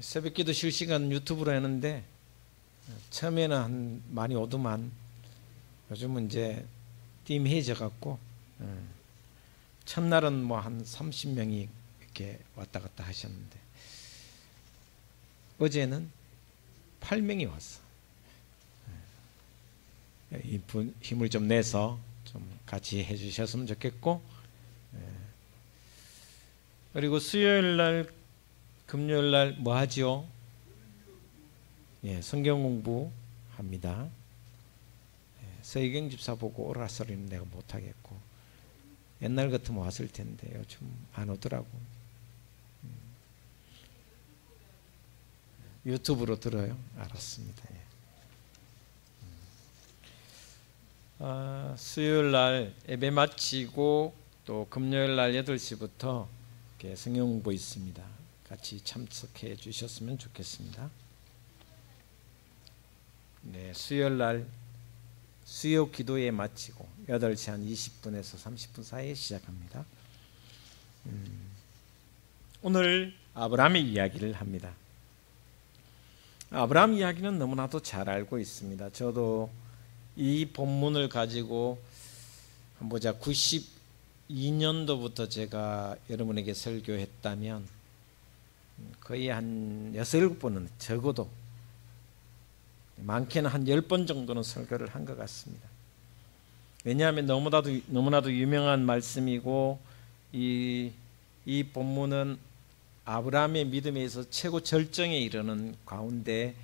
새벽기도 실시간 유튜브로 하는데 처음에는 많이 오더만 요즘은 이제 띠미해져 갖고 첫날은 뭐 한 30명이 이렇게 왔다 갔다 하셨는데 어제는 8명이 왔어. 힘을 좀 내서 좀 같이 해주셨으면 좋겠고, 그리고 수요일 날, 금요일 날 뭐 하지요? 예, 성경 공부 합니다. 서희경 집사 보고 오라 소리는 내가 못하겠고 옛날 같으면 왔을 텐데 요즘 안 오더라고. 유튜브로 들어요? 알았습니다. 예. 수요일 날 예배 마치고 또 금요일 날 8시부터 성경 공부 있습니다. 같이 참석해 주셨으면 좋겠습니다. 네, 수요일 날 수요 기도에 마치고 8시 한 20분에서 30분 사이에 시작합니다. 오늘 아브라함의 이야기를 합니다. 아브라함 이야기는 너무나도 잘 알고 있습니다. 저도 이 본문을 가지고 보자 92년도부터 제가 여러분에게 설교했다면 거의 한 6, 7번은 적어도 많게는 한 10번 정도는 설교를 한 것 같습니다. 왜냐하면 너무나도 유명한 말씀이고 이 본문은 아브라함의 믿음에 있어서 최고 절정에 이르는 가운데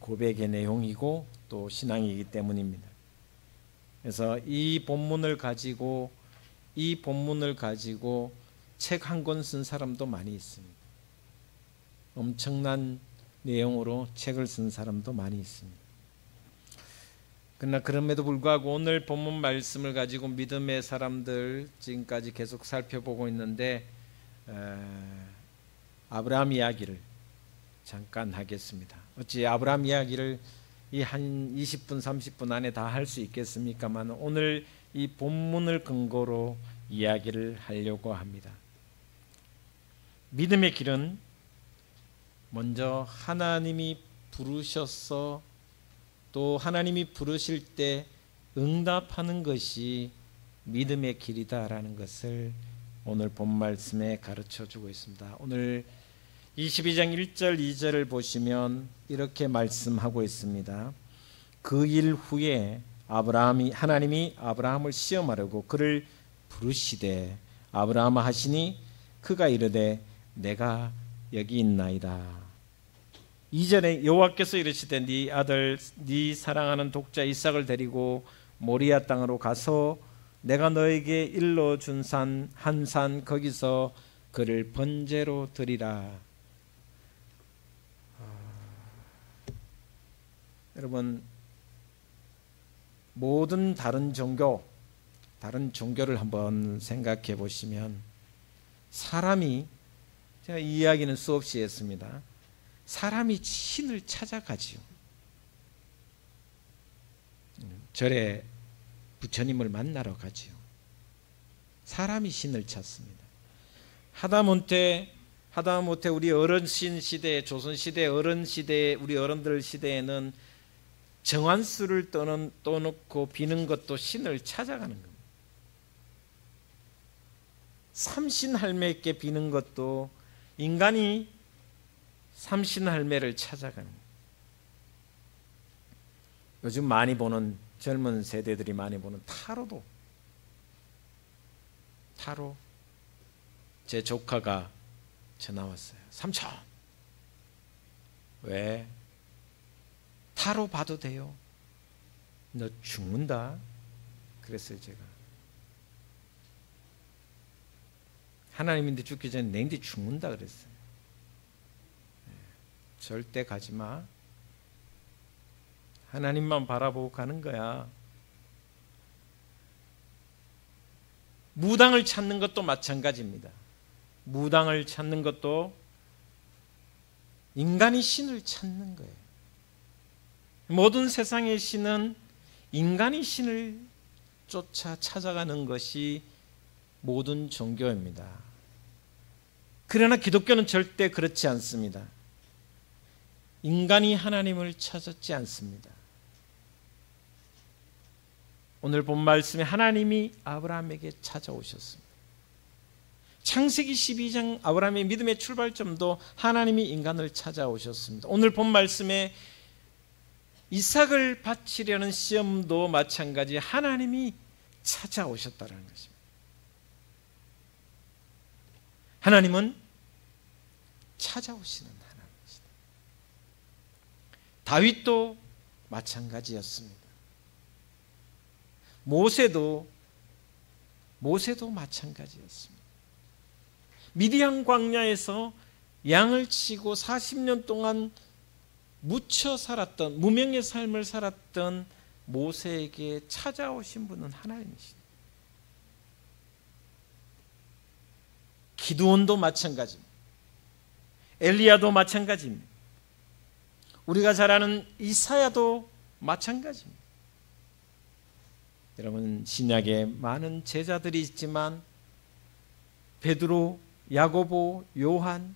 고백의 내용이고 또 신앙이기 때문입니다. 그래서 이 본문을 가지고 책 한 권 쓴 사람도 많이 있습니다. 엄청난 내용으로 책을 쓴 사람도 많이 있습니다. 그러나 그럼에도 불구하고 오늘 본문 말씀을 가지고 믿음의 사람들 지금까지 계속 살펴보고 있는데 아브라함 이야기를 잠깐 하겠습니다. 어찌 아브라함 이야기를 이 한 20분 30분 안에 다 할 수 있겠습니까만 오늘 이 본문을 근거로 이야기를 하려고 합니다. 믿음의 길은 먼저 하나님이 부르셔서 또 하나님이 부르실 때 응답하는 것이 믿음의 길이다라는 것을 오늘 본 말씀에 가르쳐주고 있습니다. 오늘 22장 1절 2절을 보시면 이렇게 말씀하고 있습니다. 그 일 후에 하나님이 아브라함을 시험하려고 그를 부르시되 아브라함아 하시니 그가 이르되 내가 여기 있나이다. 2절에 여호와께서 이르시되 네 아들 네 사랑하는 독자 이삭을 데리고 모리아 땅으로 가서 내가 너에게 일러준 산 한 산 거기서 그를 번제로 드리라. 여러분 모든 다른 종교를 한번 생각해 보시면 사람이 제가 이 이야기는 수없이 했습니다. 사람이 신을 찾아가지요. 절에 부처님을 만나러 가지요. 사람이 신을 찾습니다. 하다못해 우리 어르신 시대, 조선 시대, 어른 시대, 우리 어른들 시대에는 정한수를 떠놓고 비는 것도 신을 찾아가는 겁니다. 삼신할매께 비는 것도 인간이 삼신할매를 찾아가는 거예요. 요즘 많이 보는 젊은 세대들이 많이 보는 타로 제 조카가 전화 왔어요. 삼촌 왜 타로 봐도 돼요? 너 죽는다 그랬어요. 제가 하나님인데 죽기 전에 내인데 죽는다 그랬어요. 절대 가지마. 하나님만 바라보고 가는 거야. 무당을 찾는 것도 마찬가지입니다. 무당을 찾는 것도 인간이 신을 찾는 거예요. 모든 세상의 신은 인간이 신을 쫓아 찾아가는 것이 모든 종교입니다. 그러나 기독교는 절대 그렇지 않습니다. 인간이 하나님을 찾았지 않습니다. 오늘 본 말씀에 하나님이 아브라함에게 찾아오셨습니다. 창세기 12장 아브라함의 믿음의 출발점도 하나님이 인간을 찾아오셨습니다. 오늘 본 말씀에 이삭을 바치려는 시험도 마찬가지 하나님이 찾아오셨다는 것입니다. 하나님은 찾아오시는 하나님이시다. 다윗도 마찬가지였습니다. 모세도 마찬가지였습니다. 미디안 광야에서 양을 치고 40년 동안 묻혀 살았던 무명의 삶을 살았던 모세에게 찾아오신 분은 하나님이시다. 기드온도 마찬가지입니다. 엘리야도 마찬가지입니다. 우리가 잘 아는 이사야도 마찬가지입니다. 여러분, 신약에 많은 제자들이 있지만 베드로, 야고보, 요한,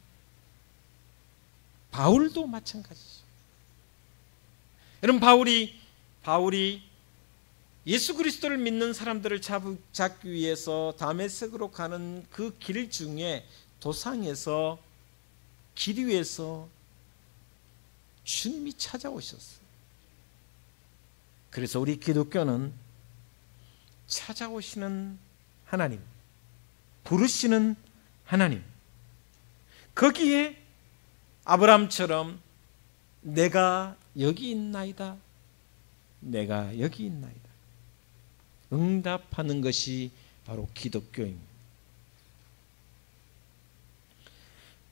바울도 마찬가지죠. 여러분, 바울이 예수 그리스도를 믿는 사람들을 잡기 위해서 다메섹으로 가는 그 길 중에 도상에서 길 위에서 주님이 찾아오셨어요. 그래서 우리 기독교는 찾아오시는 하나님, 부르시는 하나님, 거기에 아브라함처럼 내가 여기 있나이다, 내가 여기 있나이다 응답하는 것이 바로 기독교입니다.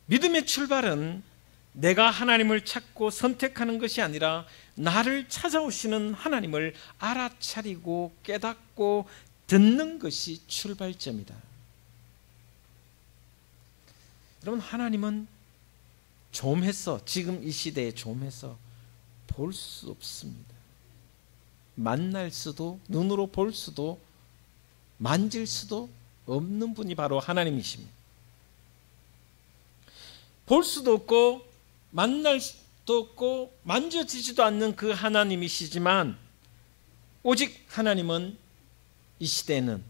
믿음의 출발은 내가 하나님을 찾고 선택하는 것이 아니라 나를 찾아오시는 하나님을 알아차리고 깨닫고 듣는 것이 출발점이다. 여러분, 하나님은 좀해서, 지금 이 시대에 좀해서 볼 수 없습니다. 만날 수도, 눈으로 볼 수도, 만질 수도 없는 분이 바로 하나님이십니다. 볼 수도 없고 만날 수도 없고 만져지지도 않는 그 하나님이시지만, 오직 하나님은 이 시대에는,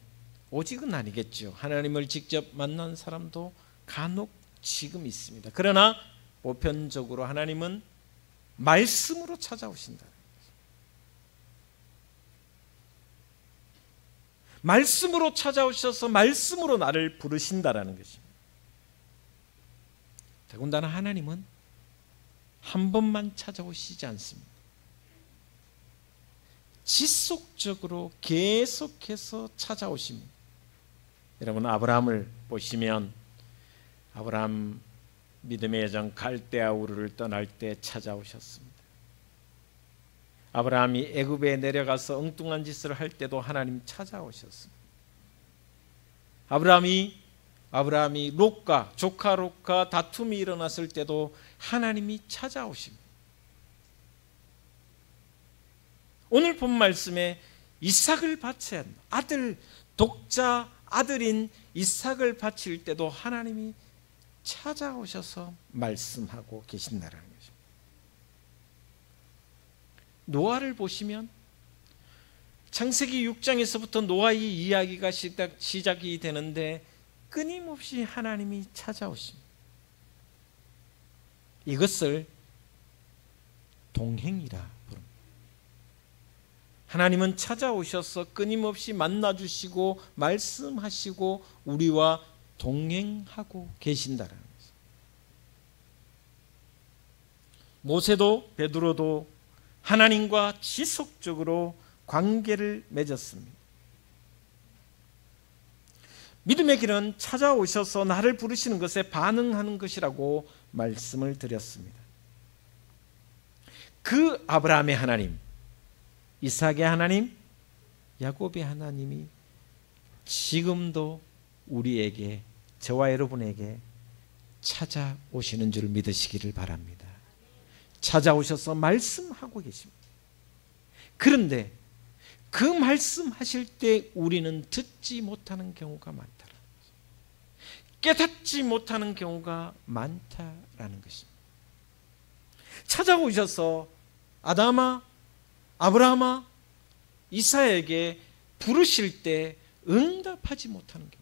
오직은 아니겠죠, 하나님을 직접 만난 사람도 간혹 지금 있습니다. 그러나 보편적으로 하나님은 말씀으로 찾아오신다. 말씀으로 찾아오셔서 말씀으로 나를 부르신다라는 것입니다. 더군다나 하나님은 한 번만 찾아오시지 않습니다. 지속적으로 계속해서 찾아오십니다. 여러분, 아브라함을 보시면 아브라함 믿음의 여정 갈대아 우르를 떠날 때 찾아오셨습니다. 아브라함이 애굽에 내려가서 엉뚱한 짓을 할 때도 하나님 찾아오셨습니다. 아브라함이 롯과 조카 롯과 다툼이 일어났을 때도 하나님이 찾아오십니다. 오늘 본 말씀에 이삭을 바쳐야 한다, 독자 아들인 이삭을 바칠 때도 하나님이 찾아오셔서 말씀하고 계신다는 것입니다. 노아를 보시면 창세기 6장에서부터 노아의 이야기가 시작이 되는데 끊임없이 하나님이 찾아오십니다. 이것을 동행이라 부릅니다. 하나님은 찾아오셔서 끊임없이 만나주시고 말씀하시고 우리와 동행하고 계신다는 것입니다. 모세도 베드로도 하나님과 지속적으로 관계를 맺었습니다. 믿음의 길은 찾아오셔서 나를 부르시는 것에 반응하는 것이라고 말씀을 드렸습니다. 그 아브라함의 하나님, 이삭의 하나님, 야곱의 하나님이 지금도 우리에게, 저와 여러분에게 찾아오시는 줄 믿으시기를 바랍니다. 찾아오셔서 말씀하고 계십니다. 그런데 그 말씀하실 때 우리는 듣지 못하는 경우가 많다라는 것입니다. 깨닫지 못하는 경우가 많다라는 것입니다. 찾아오셔서 아담아, 아브라함아, 이삭에게 부르실 때 응답하지 못하는 게,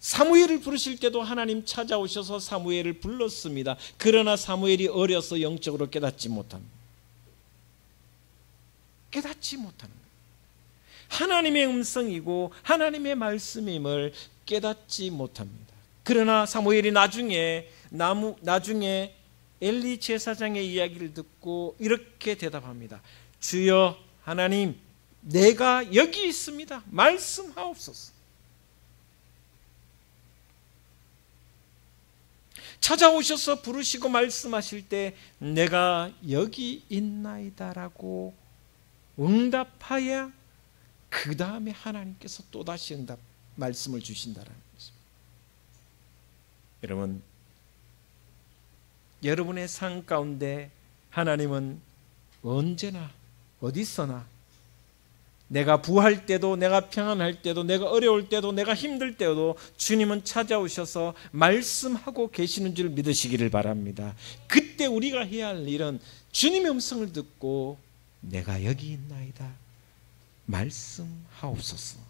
사무엘을 부르실 때도 하나님 찾아오셔서 사무엘을 불렀습니다. 그러나 사무엘이 어려서 영적으로 깨닫지 못합니다. 깨닫지 못하는 거예요. 하나님의 음성이고 하나님의 말씀임을 깨닫지 못합니다. 그러나 사무엘이 나중에 엘리 제사장의 이야기를 듣고 이렇게 대답합니다. 주여 하나님, 내가 여기 있습니다. 말씀하옵소서. 찾아오셔서 부르시고 말씀하실 때 내가 여기 있나이다라고 응답하여 그 다음에 하나님께서 또다시 말씀을 주신다는 것입니다. 여러분, 여러분의 삶 가운데 하나님은 언제나 어디서나, 내가 부할 때도, 내가 평안할 때도, 내가 어려울 때도, 내가 힘들 때도 주님은 찾아오셔서 말씀하고 계시는 줄 믿으시기를 바랍니다. 그때 우리가 해야 할 일은 주님의 음성을 듣고 내가 여기 있나이다, 말씀하옵소서,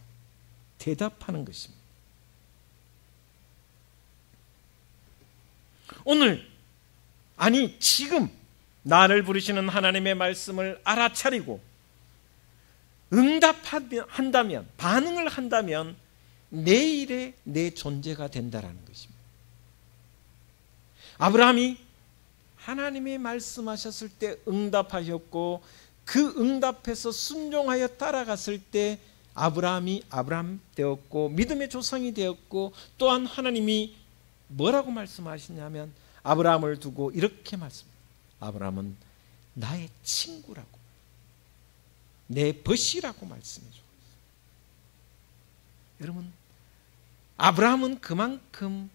대답하는 것입니다. 오늘, 아니 지금 나를 부르시는 하나님의 말씀을 알아차리고 응답한다면, 반응을 한다면 내일의 내 존재가 된다라는 것입니다. 아브라함이 하나님이 말씀하셨을 때 응답하셨고 그 응답에서 순종하여 따라갔을 때 아브라함이 아브라함 되었고 믿음의 조상이 되었고, 또한 하나님이 뭐라고 말씀하시냐면 아브라함을 두고 이렇게 말씀합니다. 아브라함은 나의 친구라고, 내 벗이라고 말씀해 주고 있어요. 여러분, 아브라함은 그만큼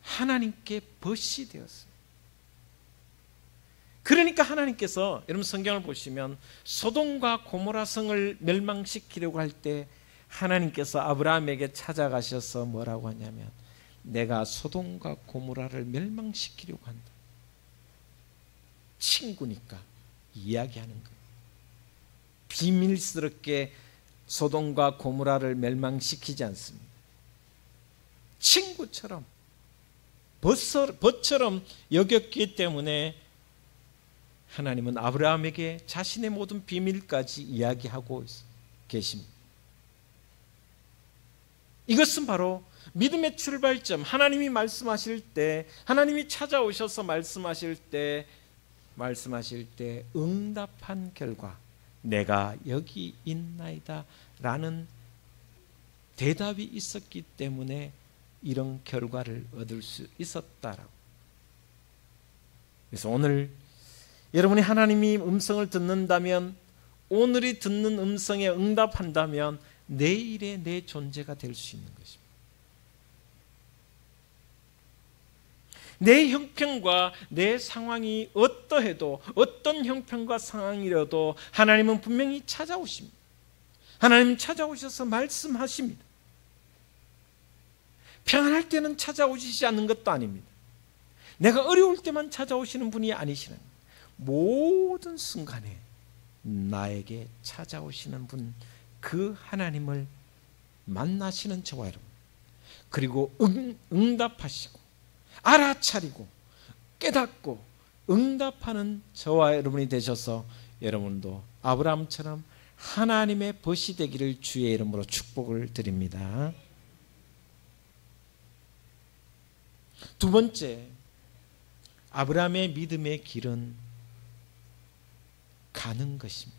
하나님께 벗이 되었어요. 그러니까 하나님께서, 여러분 성경을 보시면 소돔과 고모라 성을 멸망시키려고 할 때 하나님께서 아브라함에게 찾아가셔서 뭐라고 하냐면 내가 소돔과 고모라를 멸망시키려고 한다. 친구니까 이야기하는 거예요. 비밀스럽게 소돔과 고모라를 멸망시키지 않습니다. 친구처럼, 벗처럼 여겼기 때문에 하나님은 아브라함에게 자신의 모든 비밀까지 이야기하고 계십니다. 이것은 바로 믿음의 출발점, 하나님이 말씀하실 때, 하나님이 찾아오셔서 말씀하실 때 응답한 결과 내가 여기 있나이다 라는 대답이 있었기 때문에 이런 결과를 얻을 수 있었다라고. 그래서 오늘 여러분이 하나님이 음성을 듣는다면, 오늘이 듣는 음성에 응답한다면 내일의 내 존재가 될 수 있는 것입니다. 내 형편과 내 상황이 어떠해도, 어떤 형편과 상황이라도 하나님은 분명히 찾아오십니다. 하나님 찾아오셔서 말씀하십니다. 평안할 때는 찾아오시지 않는 것도 아닙니다. 내가 어려울 때만 찾아오시는 분이 아니시는, 모든 순간에 나에게 찾아오시는 분, 그 하나님을 만나시는 저와 여러분, 그리고 응답하시고 알아차리고 깨닫고 응답하는 저와 여러분이 되셔서 여러분도 아브라함처럼 하나님의 벗이 되기를 주의 이름으로 축복을 드립니다. 두 번째, 아브라함의 믿음의 길은 가는 것입니다.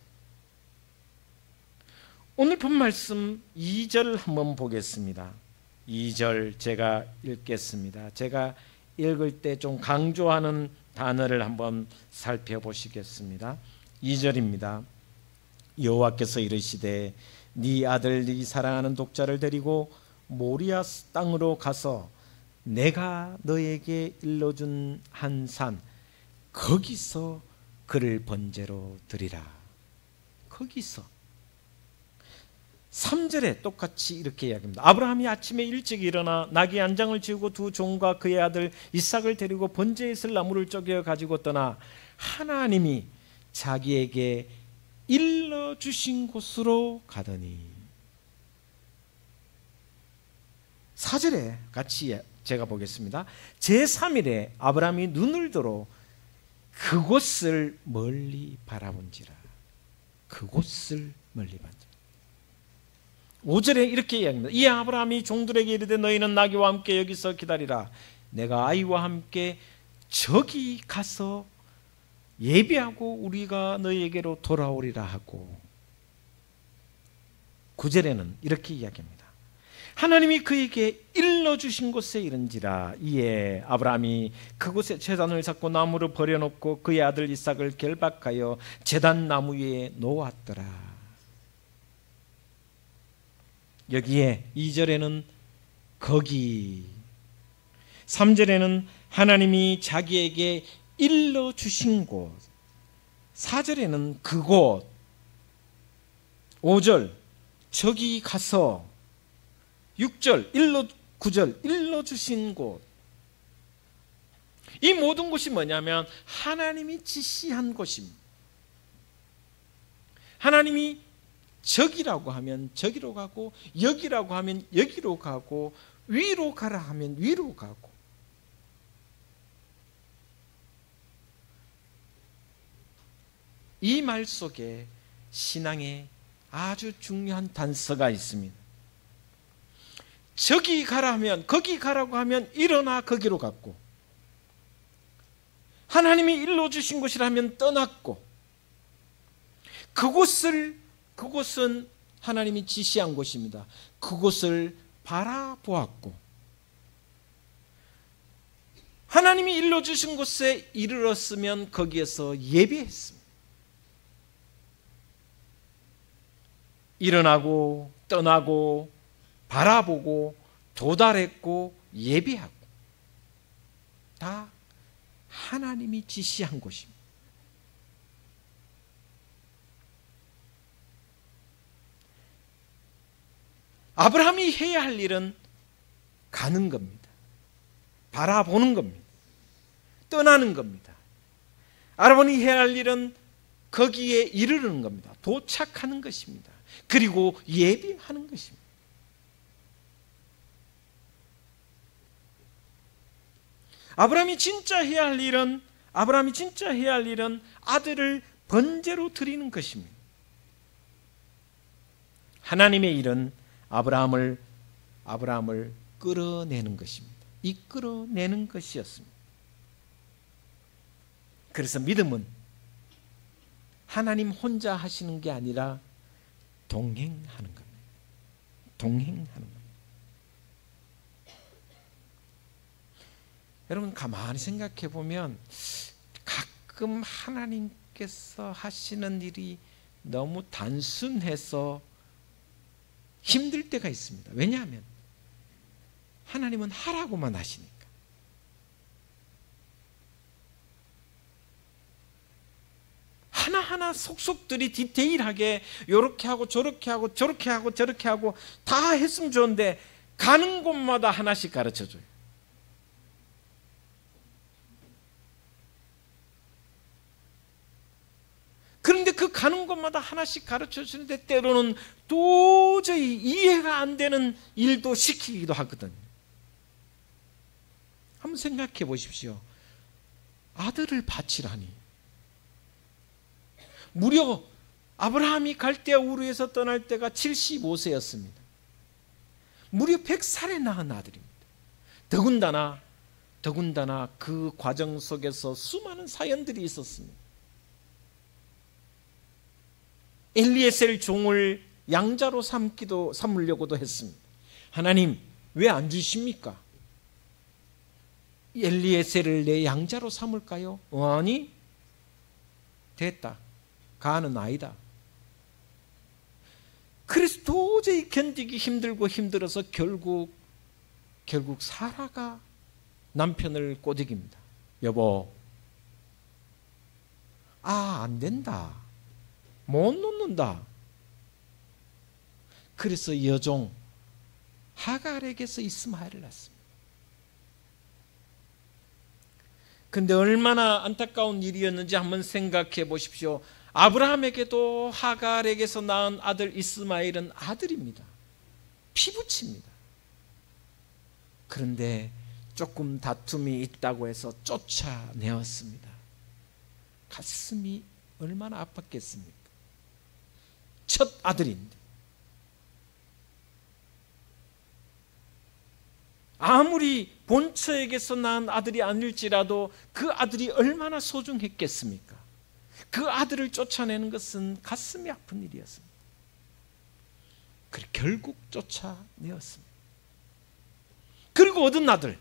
오늘 본 말씀 2절 한번 보겠습니다. 2절 제가 읽겠습니다. 제가 읽을 때 좀 강조하는 단어를 한번 살펴보시겠습니다. 2절입니다. 여호와께서 이르시되 네 아들 네 사랑하는 독자를 데리고 모리아 땅으로 가서 내가 너에게 일러준 한 산, 거기서 그를 번제로 드리라. 거기서 3절에 똑같이 이렇게 이야기합니다. 아브라함이 아침에 일찍 일어나 나귀 안장을 지우고 두 종과 그의 아들 이삭을 데리고 번제에 있을 나무를 쪼개 가지고 떠나 하나님이 자기에게 일러주신 곳으로 가더니, 4절에 같이 제가 보겠습니다. 제3일에 아브라함이 눈을 들어 그곳을 멀리 바라본지라. 그곳을 멀리 봤지라. 5절에 이렇게 이야기합니다. 이 아브라함이 종들에게 이르되 너희는 나귀와 함께 여기서 기다리라. 내가 아이와 함께 저기 가서 예비하고 우리가 너희에게로 돌아오리라 하고, 9절에는 이렇게 이야기합니다. 하나님이 그에게 일러주신 곳에 이른지라. 이에 아브라함이 그곳에 제단을 쌓고 나무를 버려놓고 그의 아들 이삭을 결박하여 제단 나무 위에 놓았더라. 여기에 2절에는 거기, 3절에는 하나님이 자기에게 일러주신 곳, 4절에는 그곳, 5절 저기 가서, 6절 9절 일러주신 곳. 이 모든 곳이 뭐냐면 하나님이 지시한 곳입니다. 하나님이 저기라고 하면 저기로 가고, 여기라고 하면 여기로 가고, 위로 가라 하면 위로 가고. 이 말 속에 신앙에 아주 중요한 단서가 있습니다. 저기 가라 하면, 거기 가라고 하면 일어나 거기로 갔고, 하나님이 일러주신 곳이라면 떠났고, 그곳은 하나님이 지시한 곳입니다. 그곳을 바라보았고, 하나님이 일러주신 곳에 이르렀으면 거기에서 예배했습니다. 일어나고 떠나고 바라보고 도달했고 예배하고, 다 하나님이 지시한 곳입니다. 아브라함이 해야 할 일은 가는 겁니다. 바라보는 겁니다. 떠나는 겁니다. 아브라함이 해야 할 일은 거기에 이르르는 겁니다. 도착하는 것입니다. 그리고 예배하는 것입니다. 아브라함이 진짜 해야 할 일은 아들을 번제로 드리는 것입니다. 하나님의 일은 아브라함을 끌어내는 것입니다. 이끌어내는 것이었습니다. 그래서 믿음은 하나님 혼자 하시는 게 아니라 동행하는 겁니다. 동행하는 겁니다. 여러분 가만히 생각해 보면 가끔 하나님께서 하시는 일이 너무 단순해서 힘들 때가 있습니다. 왜냐하면 하나님은 하라고만 하시니까. 하나하나 속속들이 디테일하게 이렇게 하고 저렇게 하고 저렇게 하고 저렇게 하고 다 했으면 좋은데 가는 곳마다 하나씩 가르쳐줘요. 그런데 그 가는 곳마다 하나씩 가르쳐주는데 때로는 도저히 이해가 안 되는 일도 시키기도 하거든요. 한번 생각해 보십시오. 아들을 바치라니. 무려 아브라함이 갈대아 우르에서 떠날 때가 75세였습니다. 무려 100살에 낳은 아들입니다. 더군다나 그 과정 속에서 수많은 사연들이 있었습니다. 엘리에셀 종을 양자로 삼으려고도 했습니다. 하나님 왜 안 주십니까? 엘리에셀을 내 양자로 삼을까요? 아니, 됐다. 가는 아이다. 그래서 도저히 견디기 힘들어서 결국 사라가 남편을 꼬드깁니다. 여보, 안 된다. 못 놓는다. 그래서 여종 하갈에게서 이스마엘을 낳습니다. 그런데 얼마나 안타까운 일이었는지 한번 생각해 보십시오. 아브라함에게도 하갈에게서 낳은 아들 이스마엘은 아들입니다. 피부치입니다. 그런데 조금 다툼이 있다고 해서 쫓아내었습니다. 가슴이 얼마나 아팠겠습니까? 첫 아들인데. 아무리 본처에게서 낳은 아들이 아닐지라도 그 아들이 얼마나 소중했겠습니까? 그 아들을 쫓아내는 것은 가슴이 아픈 일이었습니다. 그래 결국 쫓아내었습니다. 그리고 얻은 아들,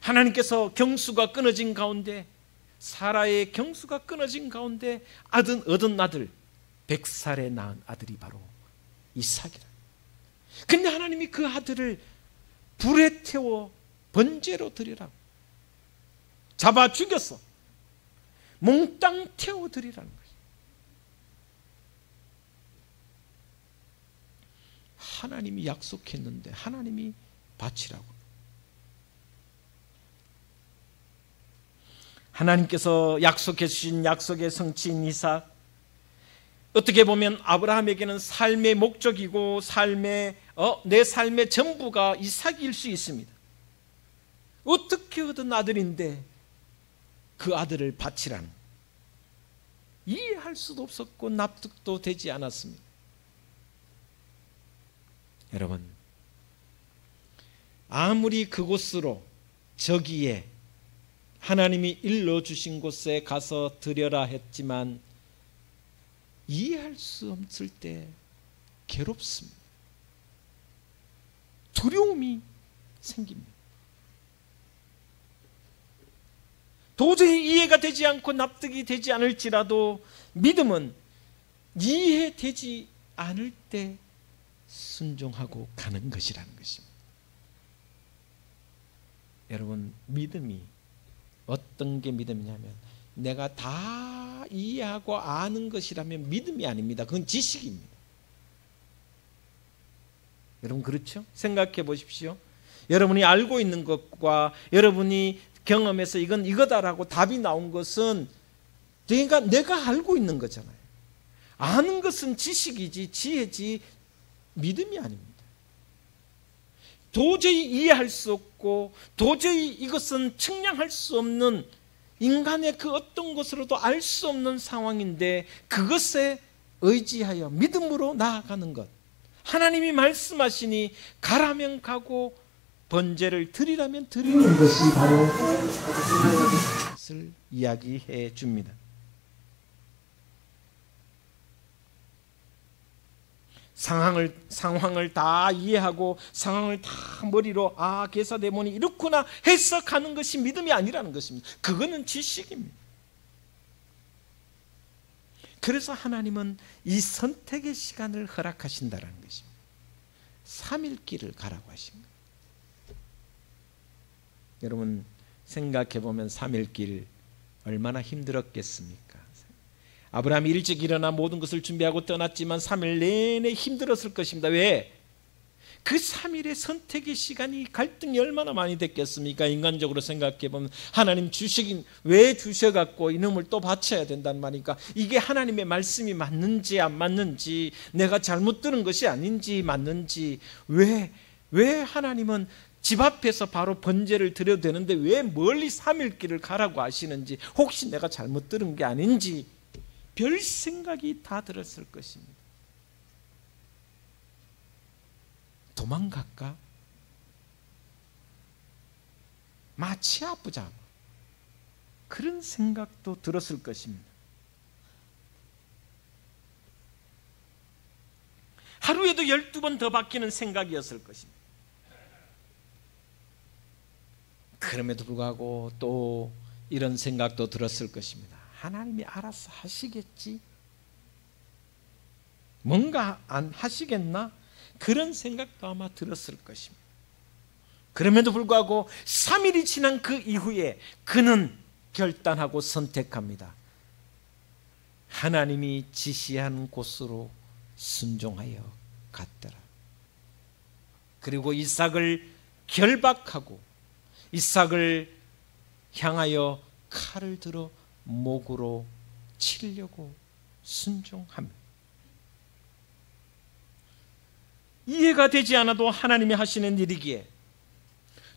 하나님께서 경수가 끊어진 가운데, 사라의 경수가 끊어진 가운데 얻은 아들, 100살에 낳은 아들이 바로 이삭이라. 근데 하나님이 그 아들을 불에 태워 번제로 드리라고, 잡아 죽였어. 몽땅 태워 드리라는 거예요. 하나님이 약속했는데 하나님이 바치라고. 하나님께서 약속해 주신 약속의 성취인 이삭, 어떻게 보면 아브라함에게는 삶의 목적이고 내 삶의 전부가 이삭일 수 있습니다. 어떻게 얻은 아들인데 그 아들을 바치라는, 이해할 수도 없었고 납득도 되지 않았습니다. 여러분, 아무리 그곳으로, 저기에 하나님이 일러주신 곳에 가서 드려라 했지만 이해할 수 없을 때 괴롭습니다. 두려움이 생깁니다. 도저히 이해가 되지 않고 납득이 되지 않을지라도 믿음은 이해되지 않을 때 순종하고 가는 것이라는 것입니다. 여러분, 믿음이 어떤 게 믿음이냐면 내가 다 이해하고 아는 것이라면 믿음이 아닙니다. 그건 지식입니다. 여러분 그렇죠? 생각해 보십시오. 여러분이 알고 있는 것과 여러분이 경험해서 이건 이거다라고 답이 나온 것은 내가 알고 있는 거잖아요. 아는 것은 지식이지 지혜지 믿음이 아닙니다. 도저히 이해할 수 없고 도저히 이것은 측량할 수 없는 인간의 그 어떤 것으로도 알 수 없는 상황인데 그것에 의지하여 믿음으로 나아가는 것, 하나님이 말씀하시니 가라면 가고 번제를 드리라면 드리는 것이 바로 그것을 이야기해 줍니다. 상황을 다 이해하고 상황을 다 머리로 계사대문이 이렇구나 해석하는 것이 믿음이 아니라는 것입니다. 그거는 지식입니다. 그래서 하나님은 이 선택의 시간을 허락하신다는 것입니다. 3일 길을 가라고 하신 거예요. 여러분 생각해 보면 3일 길 얼마나 힘들었겠습니까? 아브라함이 일찍 일어나 모든 것을 준비하고 떠났지만 3일 내내 힘들었을 것입니다. 왜? 그 3일의 선택의 시간이 갈등이 얼마나 많이 됐겠습니까? 인간적으로 생각해 보면 하나님 주시긴 왜 주셔갖고 이놈을 또 바쳐야 된단 말이니까 이게 하나님의 말씀이 맞는지 안 맞는지, 내가 잘못 들은 것이 아닌지 맞는지, 왜 하나님은 집 앞에서 바로 번제를 드려도 되는데 왜 멀리 3일 길을 가라고 하시는지, 혹시 내가 잘못 들은 게 아닌지 별 생각이 다 들었을 것입니다. 도망갈까? 마치 아프잖아. 그런 생각도 들었을 것입니다. 하루에도 12번 더 바뀌는 생각이었을 것입니다. 그럼에도 불구하고 또 이런 생각도 들었을 것입니다. 하나님이 알아서 하시겠지? 뭔가 안 하시겠나? 그런 생각도 아마 들었을 것입니다. 그럼에도 불구하고 3일이 지난 그 이후에 그는 결단하고 선택합니다. 하나님이 지시한 곳으로 순종하여 같더라. 그리고 이삭을 결박하고 이삭을 향하여 칼을 들어 목으로 치려고 순종합니다. 이해가 되지 않아도 하나님이 하시는 일이기에,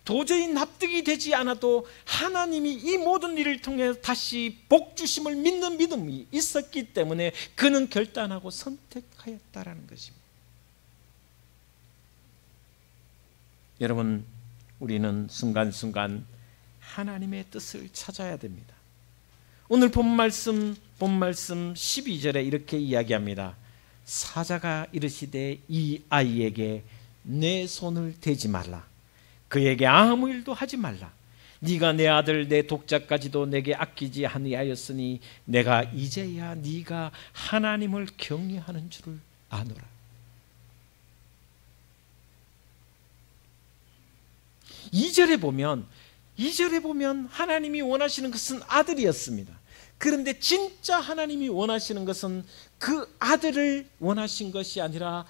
도저히 납득이 되지 않아도 하나님이 이 모든 일을 통해 다시 복 주심을 믿는 믿음이 있었기 때문에 그는 결단하고 선택하였다라는 것입니다. 여러분, 우리는 순간순간 하나님의 뜻을 찾아야 됩니다. 오늘 본 말씀 12절에 이렇게 이야기합니다. 사자가 이르시되 이 아이에게 내 손을 대지 말라. 그에게 아무 일도 하지 말라. 네가 내 아들 내 독자까지도 내게 아끼지 아니하였으니 내가 이제야 네가 하나님을 경외하는 줄을 아노라. 이절에 보면 하나님이 원하시는 것은 아들이었습니다. 그런데 진짜 하나님이 원하시는 것은 그 아들을 원하신 것이 아니라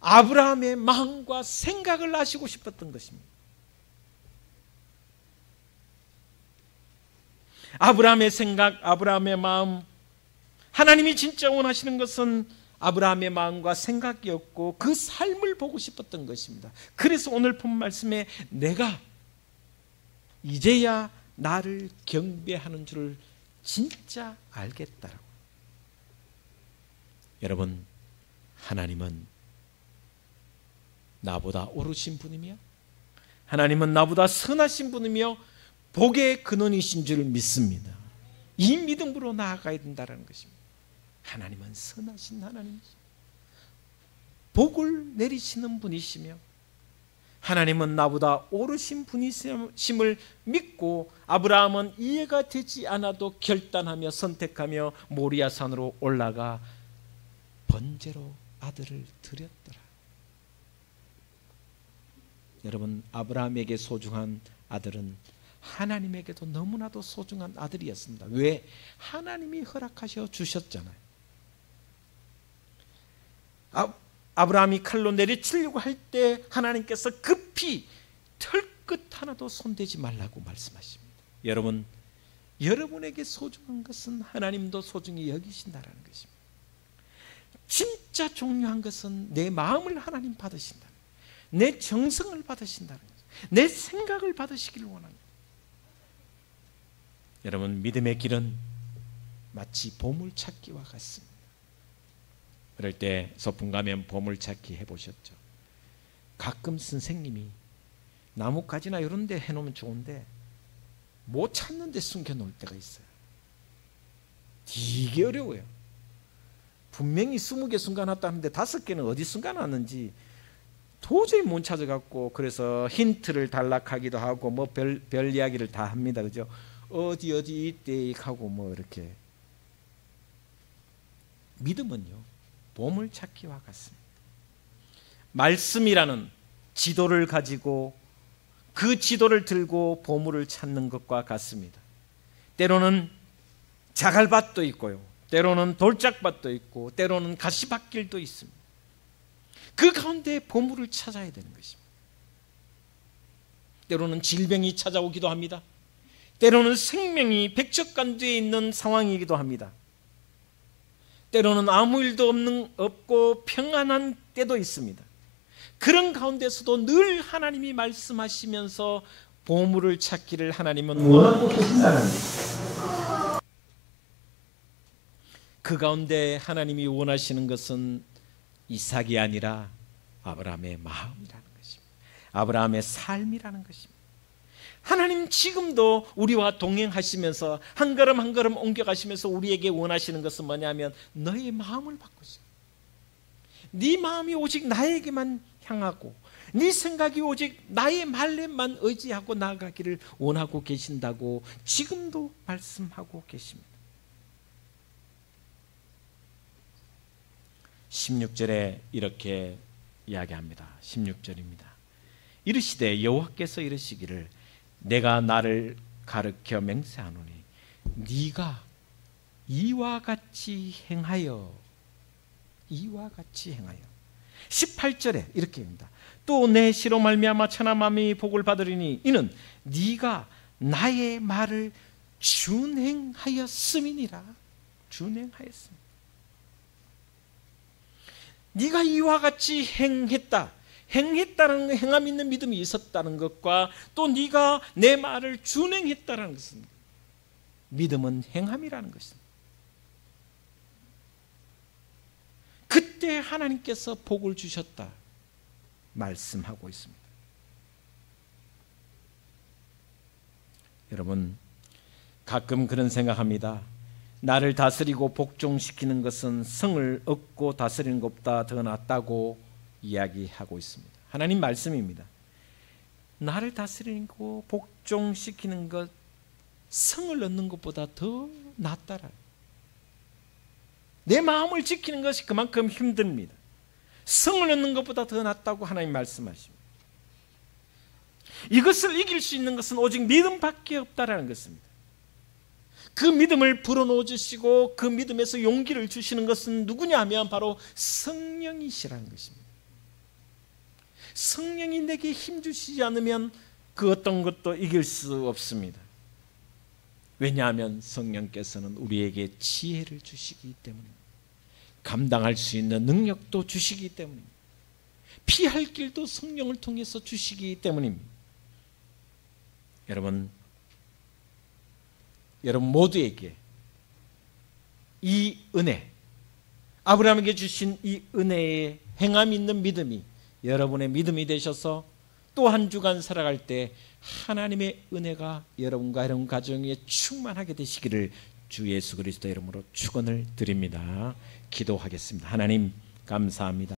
아브라함의 마음과 생각을 아시고 싶었던 것입니다. 아브라함의 생각, 아브라함의 마음, 하나님이 진짜 원하시는 것은 아브라함의 마음과 생각이었고 그 삶을 보고 싶었던 것입니다. 그래서 오늘 본 말씀에 내가 이제야 나를 경배하는 줄을 진짜 알겠다라고. 여러분, 하나님은 나보다 오르신 분이며 하나님은 나보다 선하신 분이며 복의 근원이신 줄 믿습니다. 이 믿음으로 나아가야 된다는 것입니다. 하나님은 선하신 하나님이시죠. 복을 내리시는 분이시며 하나님은 나보다 오르신 분이심을 믿고 아브라함은 이해가 되지 않아도 결단하며 선택하며 모리아산으로 올라가 번제로 아들을 드렸더라. 여러분, 아브라함에게 소중한 아들은 하나님에게도 너무나도 소중한 아들이었습니다. 왜? 하나님이 허락하셔 주셨잖아요. 아브라함이 칼로 내리치려고 할 때 하나님께서 급히 털끝 하나도 손대지 말라고 말씀하십니다. 여러분, 여러분에게 소중한 것은 하나님도 소중히 여기신다는 것입니다. 진짜 중요한 것은 내 마음을 하나님 받으신다, 내 정성을 받으신다는 거죠. 내 생각을 받으시길 원합니다. 여러분, 믿음의 길은 마치 보물찾기와 같습니다. 그럴 때 소풍 가면 보물찾기 해보셨죠? 가끔 선생님이 나뭇가지나 이런 데 해놓으면 좋은데 못 찾는 데 숨겨놓을 때가 있어요. 되게 어려워요. 분명히 20개 숨겨놨다는데 5개는 어디 숨겨놨는지 도저히 못 찾아갖고, 그래서 힌트를 달락하기도 하고 뭐 별 이야기를 다 합니다. 그죠? 어디 이때 하고 뭐 이렇게. 믿음은요, 보물찾기와 같습니다. 말씀이라는 지도를 가지고 그 지도를 들고 보물을 찾는 것과 같습니다. 때로는 자갈밭도 있고요, 때로는 돌짝밭도 있고, 때로는 가시밭길도 있습니다. 그 가운데 보물을 찾아야 되는 것입니다. 때로는 질병이 찾아오기도 합니다. 때로는 생명이 백척간두에 있는 상황이기도 합니다. 때로는 아무 일도 없고 평안한 때도 있습니다. 그런 가운데서도 늘 하나님이 말씀하시면서 보물을 찾기를 하나님은 원하고 계신다는 것입니다. 그 가운데 하나님이 원하시는 것은 이삭이 아니라 아브라함의 마음이라는 것입니다. 아브라함의 삶이라는 것입니다. 하나님 지금도 우리와 동행하시면서 한 걸음 한 걸음 옮겨가시면서 우리에게 원하시는 것은 뭐냐면 너의 마음을 바꾸시고, 네 마음이 오직 나에게만 향하고 네 생각이 오직 나의 말에만 의지하고 나아가기를 원하고 계신다고 지금도 말씀하고 계십니다. 16절에 이렇게 이야기합니다. 16절입니다. 이르시되 여호와께서 이르시기를 내가 나를 가르쳐 맹세하노니 네가 이와 같이 행하여 18절에 이렇게 합니다. 또 내 시로 말미암아 천하 만민이 복을 받으리니 이는 네가 나의 말을 준행하였음이니라. 준행하였음. 네가 이와 같이 행했다는 행함 있는 믿음이 있었다는 것과 또 네가 내 말을 준행했다는 것은 믿음은 행함이라는 것입니다. 그때 하나님께서 복을 주셨다 말씀하고 있습니다. 여러분, 가끔 그런 생각합니다. 나를 다스리고 복종시키는 것은 성을 얻고 다스리는 것보다 더 낫다고 이야기하고 있습니다. 하나님 말씀입니다. 나를 다스리고 복종시키는 것, 성을 얻는 것보다 더 낫다라. 내 마음을 지키는 것이 그만큼 힘듭니다. 성을 얻는 것보다 더 낫다고 하나님 말씀하십니다. 이것을 이길 수 있는 것은 오직 믿음밖에 없다라는 것입니다. 그 믿음을 불어넣어 주시고 그 믿음에서 용기를 주시는 것은 누구냐 하면 바로 성령이시라는 것입니다. 성령이 내게 힘 주시지 않으면 그 어떤 것도 이길 수 없습니다. 왜냐하면 성령께서는 우리에게 지혜를 주시기 때문입니다. 감당할 수 있는 능력도 주시기 때문입니다. 피할 길도 성령을 통해서 주시기 때문입니다. 여러분 모두에게 이 은혜, 아브라함에게 주신 이 은혜의 행함 있는 믿음이 여러분의 믿음이 되셔서 또 한 주간 살아갈 때 하나님의 은혜가 여러분과 여러분 가정에 충만하게 되시기를 주 예수 그리스도 이름으로 축원을 드립니다. 기도하겠습니다. 하나님 감사합니다.